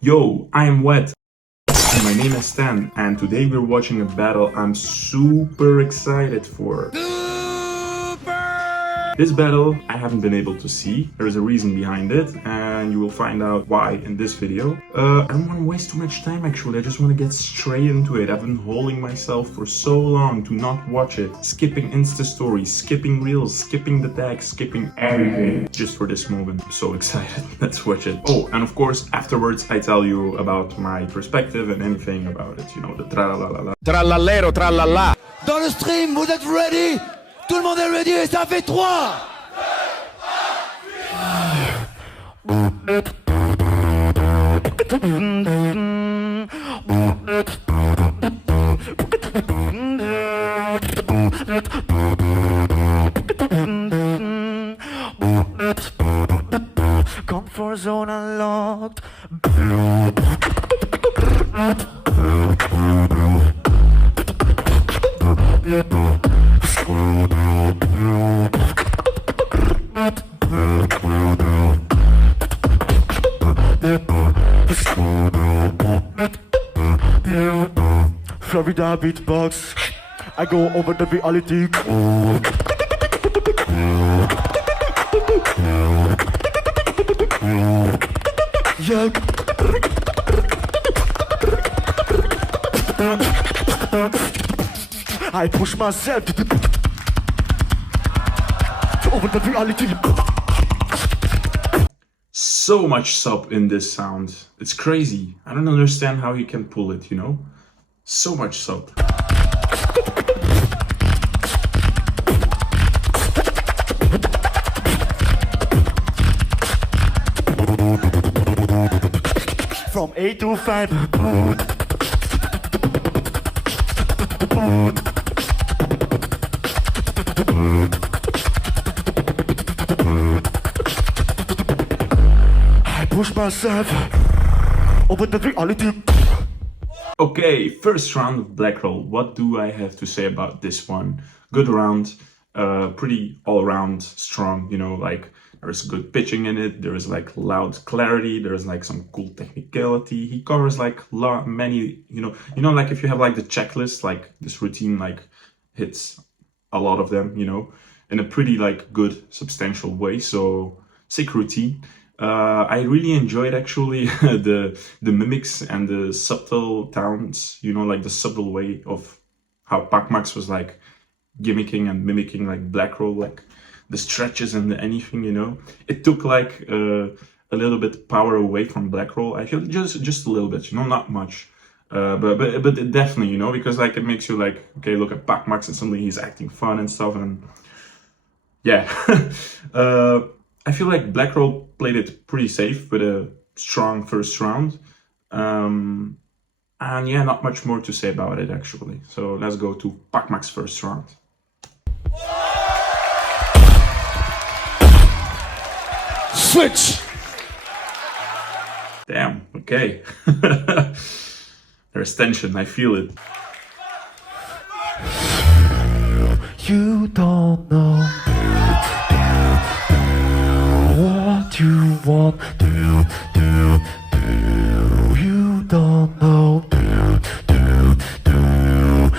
Yo, I am Wet. My name is Stan, and today we're watching a battle I'm super excited for. This battle I haven't been able to see. There is a reason behind it, and you will find out why in this video. I don't want to waste too much time actually, I just want to get straight into it. I've been holding myself for so long to not watch it. Skipping Insta stories, skipping reels, skipping the tags, skipping everything. Just for this moment. I'm so excited. Let's watch it. Oh, and of course afterwards I tell you about my perspective and anything about it. You know, the tralalala. Trallallero, trallala. Dans le stream, vous êtes ready? Tout le monde est ready et ça fait 3 Comfort zone unlocked. Florida Beatbox, I go over the reality. Yeah. I push myself to over the reality. So much sub in this sound. It's crazy. I don't understand how he can pull it, you know? So much sub. From 8 to 5. I push myself over the reality. Okay, first round of Blackroll. What do I have to say about this one? Good round, pretty all-around strong, you know, like there's good pitching in it, there is like loud clarity, there's like some cool technicality. He covers like many, you know, like if you have like the checklist, like this routine like hits a lot of them, you know, in a pretty like good substantial way. So sick routine. I really enjoyed actually the mimics and the subtle sounds, you know, like the subtle way of how Pac-Max was like gimmicking and mimicking like Blackroll, like the stretches and the anything, you know. It took like a little bit power away from Blackroll. I feel just a little bit, you know, not much. But it definitely, you know, because like it makes you like, okay, look at Pac-Max and suddenly he's acting fun and stuff, and yeah. I feel like Blackroll played it pretty safe with a strong first round. And yeah, not much more to say about it actually. So let's go to Pac-Max first round. Switch! Damn, okay. There's tension, I feel it. You don't know what you want. You don't know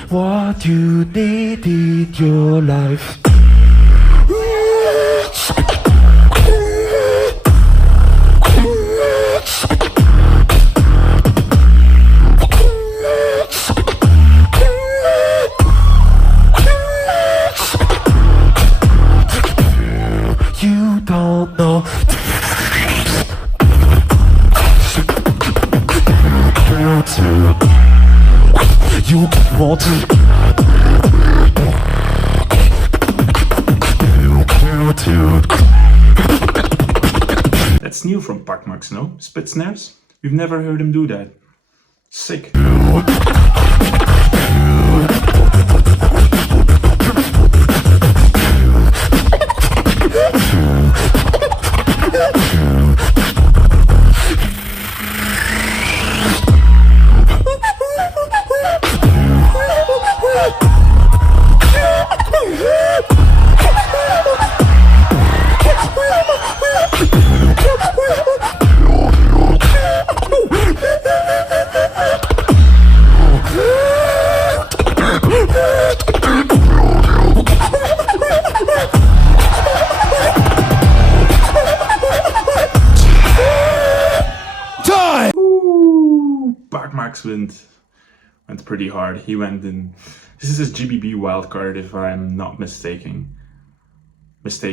what you need in your life. You don't know. You want to. That's new from Pac-Max, no? Spit snares? We've never heard him do that. Sick. Pac-Max went pretty hard. He went in. This is his GBB wildcard, if I'm not mistaken. This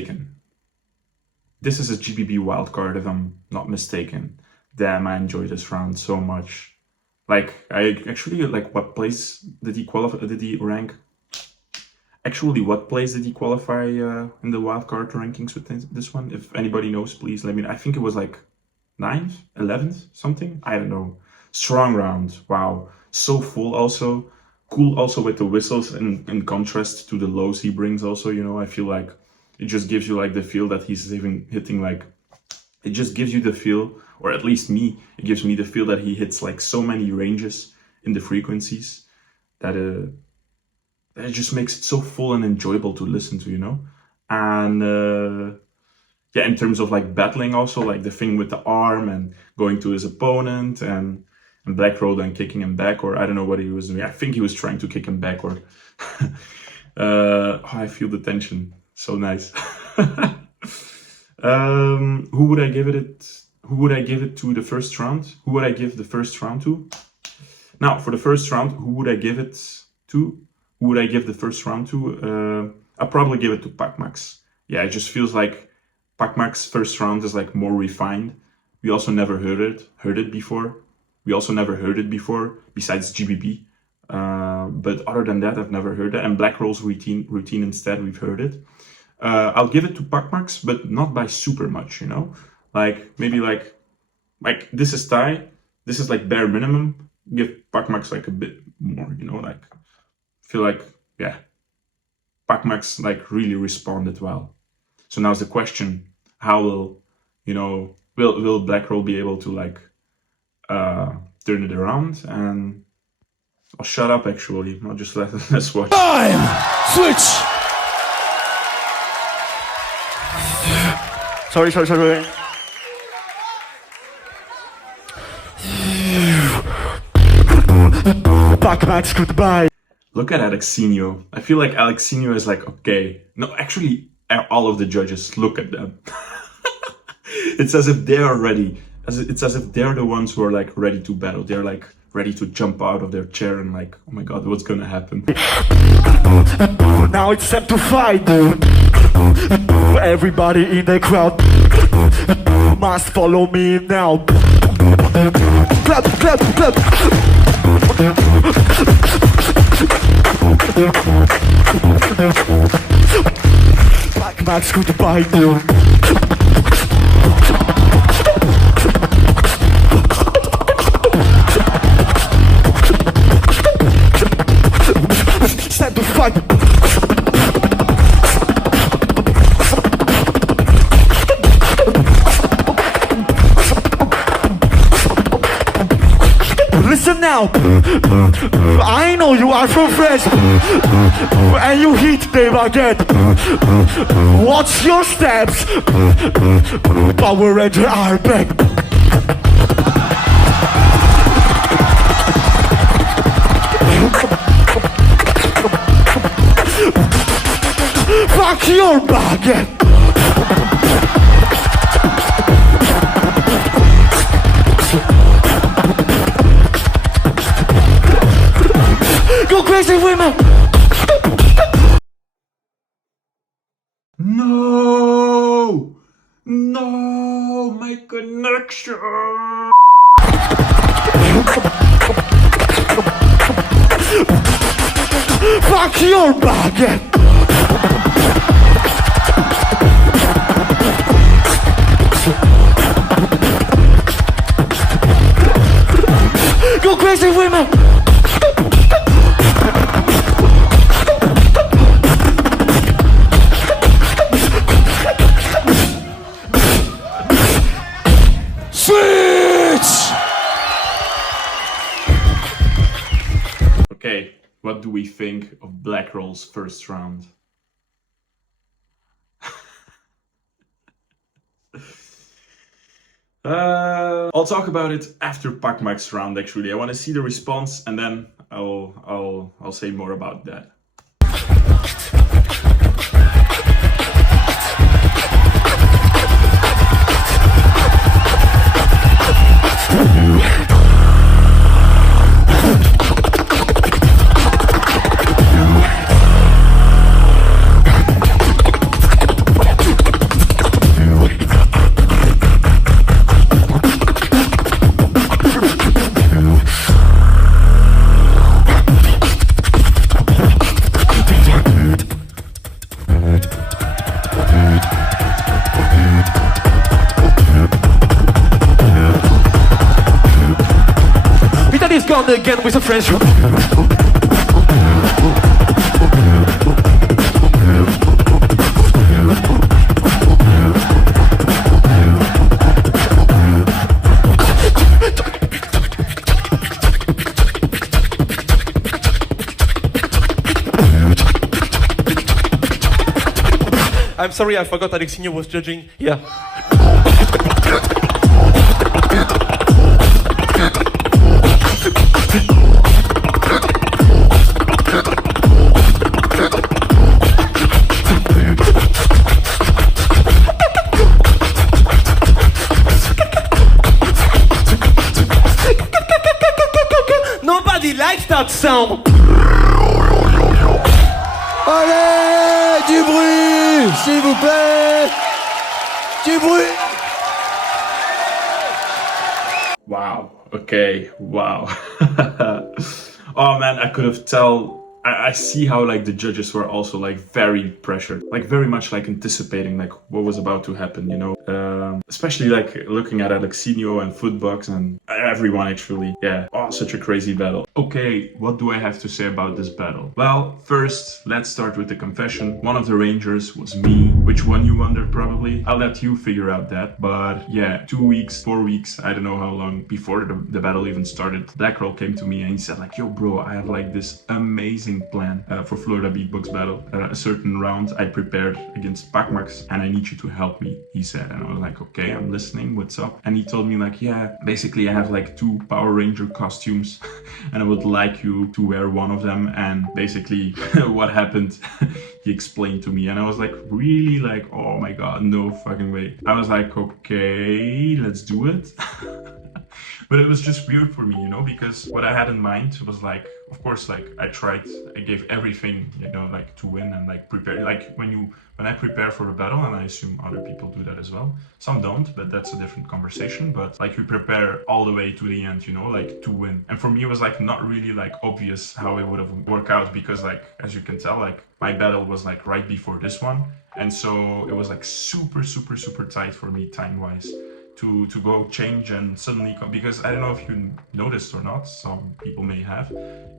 is a GBB wildcard, if I'm not mistaken. Damn, I enjoyed this round so much. Like, I actually, like, what place did he qualify? Did he rank? Actually, what place did he qualify in the wildcard rankings with this one? If anybody knows, please let me know. I think it was like 9th, 11th, something? I don't know. Strong round. Wow. So full also. Cool also with the whistles in contrast to the lows he brings also, you know. I feel like it just gives you like the feel that he's even hitting like, it just gives you the feel, or at least me, it gives me the feel that he hits like so many ranges in the frequencies that it just makes it so full and enjoyable to listen to, you know. And yeah, in terms of like battling also, like the thing with the arm and going to his opponent and Blackroll then kicking him back, or I don't know what he was doing. I think he was trying to kick him back, or I feel the tension. So nice. Who would I give it to the first round? Who would I give the first round to? Now, for the first round, who would I give it to? Who would I give the first round to? I'll probably give it to Pacmax. Yeah, it just feels like Pacmax first round is like more refined. We also never heard it before. Besides GBB. But other than that, I've never heard it. And Blackroll's routine instead, we've heard it. I'll give it to Pacmax, but not by super much, you know? Like, maybe like this is tie. This is like bare minimum. Give Pacmax like a bit more, you know? Like, feel like, yeah, Pacmax like really responded well. So now's the question, how will, you know, will Blackroll be able to like turn it around? And I'll shut up actually, I'll just let's watch. Time! Switch! Sorry. Pac-Max, goodbye. Look at Alexinho. I feel like Alexinho is like, okay. No, actually, all of the judges, look at them. It's as if they are ready. It's as if they're the ones who are like ready to battle. They're like ready to jump out of their chair and like, oh my god, what's gonna happen? Now it's time to fight. Everybody in the crowd must follow me now. Clap. Pac-Max, goodbye. It's time to fight. Listen now, I know you are from France, and you hit them again. Watch your steps, Power Ranger are back. Fuck your baguette. Go crazy, women! No, my connection. Fuck your baguette! Go crazy, women! Okay, what do we think of Blackroll's first round? I'll talk about it after Pac-Max round actually. I want to see the response and then I'll say more about that. gone again with a French. I'm sorry, I forgot Alexinho was judging. Yeah. Nobody likes that sound. Allez, du bruit, s'il vous plaît. Du bruit. Wow. Okay. Wow. Oh man, I could have tell. I see how like the judges were also like very pressured, like very much like anticipating like what was about to happen, you know. Especially like looking at Alexinho and Footbox and everyone actually. Yeah. Oh, such a crazy battle. Okay, what do I have to say about this battle? Well, first, let's start with the confession. One of the Rangers was me. Which one, you wonder probably? I'll let you figure out that. But yeah, 2 weeks, 4 weeks, I don't know how long before the battle even started, Blackroll came to me and he said like, yo bro, I have like this amazing plan for Florida Beatbox Battle. A certain round I prepared against Pac-Max and I need you to help me, he said. And I was like, okay, I'm listening, what's up? And he told me like, yeah, basically I have like 2 Power Ranger costumes and I would like you to wear one of them. And basically what happened, he explained to me and I was like, really? Like, oh my god, no fucking way. I was like, okay, let's do it. But it was just weird for me, you know, because what I had in mind was like, of course, like I gave everything, you know, like to win and like prepare. Like when I prepare for a battle, and I assume other people do that as well. Some don't, but that's a different conversation. But like you prepare all the way to the end, you know, like to win. And for me, it was like not really like obvious how it would have worked out because like, as you can tell, like my battle was like right before this one. And so it was like super, super, super tight for me time-wise. To go change and suddenly come, because I don't know if you noticed or not, some people may have,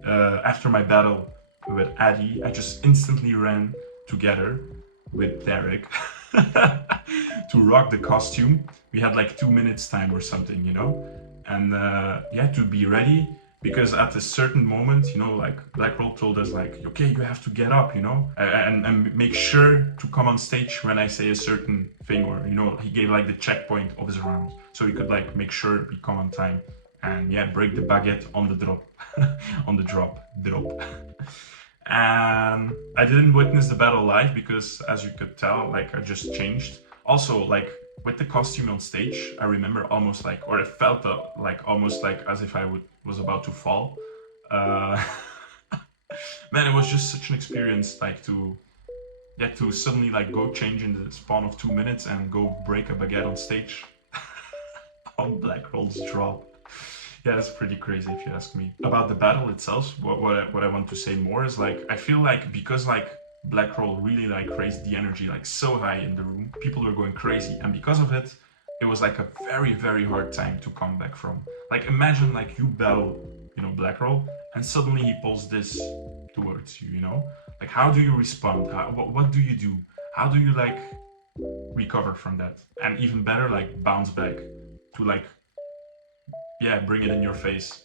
after my battle with Addy, I just instantly ran together with Derek to rock the costume. We had like 2 minutes time or something, you know, and yeah, to be ready. Because at a certain moment, you know, like Blackroll told us like, okay, you have to get up, you know, and make sure to come on stage when I say a certain thing, or, you know, he gave like the checkpoint of his round. So he could like make sure we come on time and yeah, break the baguette on the drop, on the drop. And I didn't witness the battle live because as you could tell, like I just changed. Also, like with the costume on stage, I remember almost like, or it felt like almost like as if I was about to fall. Man, it was just such an experience, like to suddenly like go change in the span of 2 minutes and go break a baguette on stage on Blackroll's drop. Yeah, that's pretty crazy if you ask me. About the battle itself, what I want to say more is like, I feel like because like Blackroll really like raised the energy like so high in the room, people were going crazy, and because of it, it was like a very, very hard time to come back from. Like imagine like you battle, you know, Blackroll, and suddenly he pulls this towards you, you know? Like how do you respond? What do you do? How do you like recover from that? And even better, like bounce back to like, yeah, bring it in your face.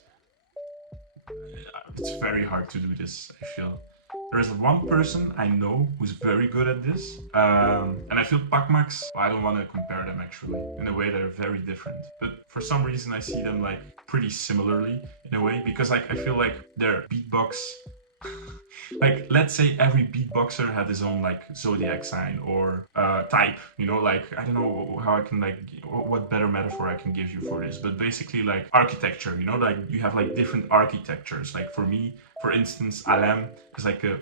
It's very hard to do this, I feel. There is one person I know who's very good at this, and I feel Pacmax, I don't want to compare them actually, in a way they're very different, but for some reason I see them like pretty similarly in a way, because like I feel like their beatbox, like let's say every beatboxer had his own like zodiac sign or type, you know, like I don't know how I can like, what better metaphor I can give you for this, but basically like architecture, you know, like you have like different architectures. Like for me, for instance, Alain is like a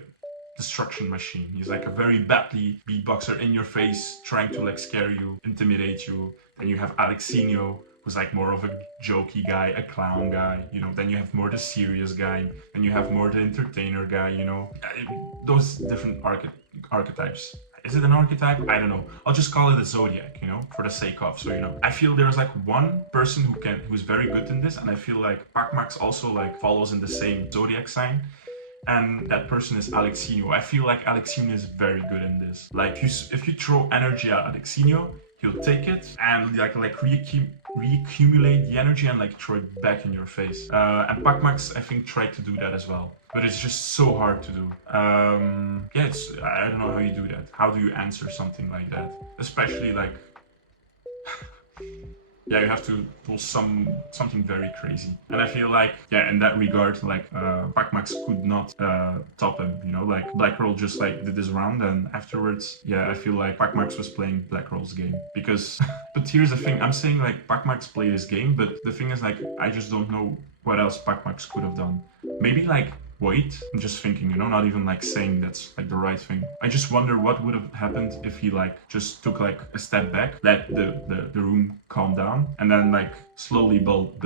destruction machine. He's like a very badly beatboxer, in your face, trying to like scare you, intimidate you. Then you have Alexinho, who's like more of a jokey guy, a clown guy, you know. Then you have more the serious guy, then you have more the entertainer guy, you know. Those different archetypes. is it an archetype? I don't know. I'll just call it a zodiac, you know, for the sake of. So, you know, I feel there's like one person who's very good in this, and I feel like Pac-Max also like follows in the same zodiac sign. And that person is Alexinho. I feel like Alexinho is very good in this. Like, if you throw energy at Alexinho, he'll take it and like reaccumulate the energy and like throw it back in your face. And Pac-Max, I think, tried to do that as well, but it's just so hard to do. Yeah, I don't know how you do that. How do you answer something like that? Especially like, yeah, you have to pull something very crazy. And I feel like, yeah, in that regard, like Pac-Max could not top him, you know, like Blackroll just like did this round, and afterwards, yeah, I feel like Pac-Max was playing Blackroll's game. Because, but here's the thing, I'm saying like Pac-Max played his game, but the thing is like, I just don't know what else Pac-Max could have done. Maybe like, wait, I'm just thinking, you know, not even like saying that's like the right thing. I just wonder what would have happened if he like just took like a step back, let the room calm down, and then like slowly build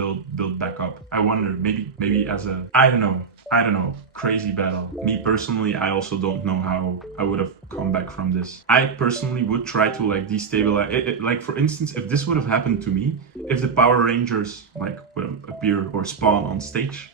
back up. I wonder, maybe as a, I don't know, crazy battle. Me personally, I also don't know how I would have come back from this. I personally would try to like destabilize it, like for instance, if this would have happened to me, if the Power Rangers like would appear or spawn on stage,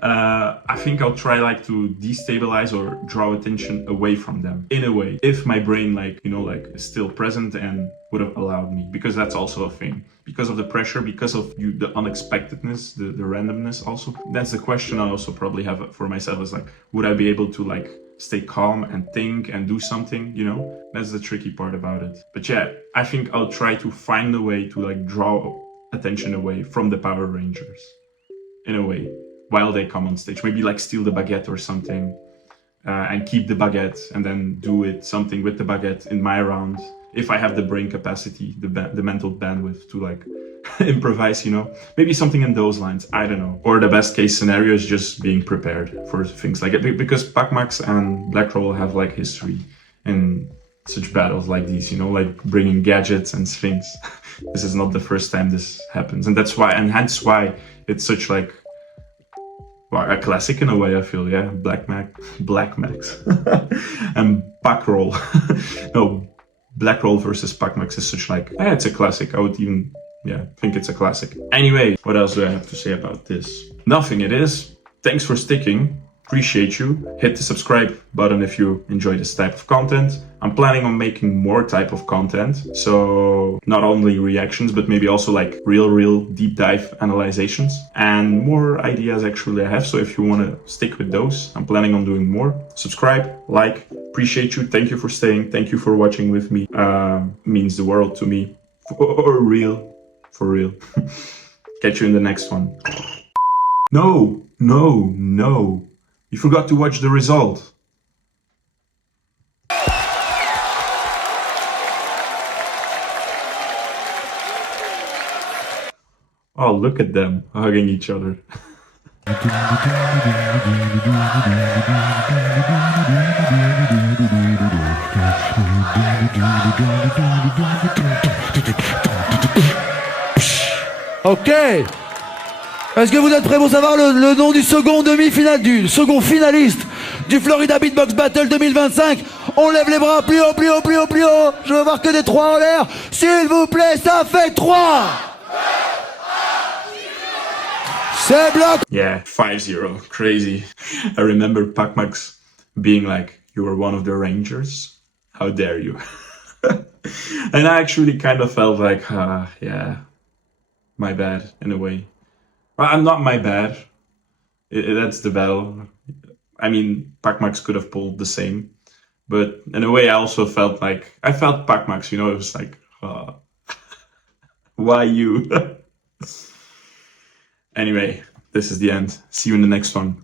I think I'll try like to destabilize or draw attention away from them in a way, if my brain like, you know, like is still present and would have allowed me, because that's also a thing, because of the pressure, because of the unexpectedness, the randomness also. That's the question I also probably have for myself, is like, would I be able to like stay calm and think and do something, you know? That's the tricky part about it. But yeah, I think I'll try to find a way to like draw attention away from the Power Rangers in a way, while they come on stage. Maybe like steal the baguette or something, and keep the baguette, and then do something with the baguette in my round, if I have the brain capacity, the mental bandwidth to like improvise, you know? Maybe something in those lines, I don't know. Or the best case scenario is just being prepared for things like it, because Pac-Max and Blackroll have like history in such battles like these, you know, like bringing gadgets and things. This is not the first time this happens, and that's why, and hence why it's such like, well, a classic in a way, I feel, yeah. Blackmax and Blackroll. No, Blackroll versus Pac-Max is such like, yeah, it's a classic. I would even, yeah, think it's a classic. Anyway, what else do I have to say about this? Nothing, it is. Thanks for sticking. Appreciate you. Hit the subscribe button if you enjoy this type of content. I'm planning on making more type of content. So not only reactions, but maybe also like real deep dive analyzations, and more ideas actually I have. So if you want to stick with those, I'm planning on doing more. Subscribe, like, appreciate you. Thank you for staying. Thank you for watching with me. Means the world to me. For real. Catch you in the next one. No. You forgot to watch the result. Oh, look at them hugging each other. Ok. Est-ce que vous êtes prêts pour savoir le nom du second demi-finale, du second finaliste du Florida Beatbox Battle 2025? On lève les bras plus haut, plus haut, plus haut, plus haut. Je veux voir que des 3 en l'air. S'il vous plaît, ça fait 3. C'est bloc. Yeah, 5-0, crazy. I remember Pac-Max being like, you were one of the Rangers? How dare you? And I actually kind of felt like, yeah, my bad in a way. Well, I'm not my bad. That's the battle. I mean, Pac-Max could have pulled the same. But in a way, I also felt like, I felt Pac-Max, you know, it was like, why you? Anyway, this is the end. See you in the next one.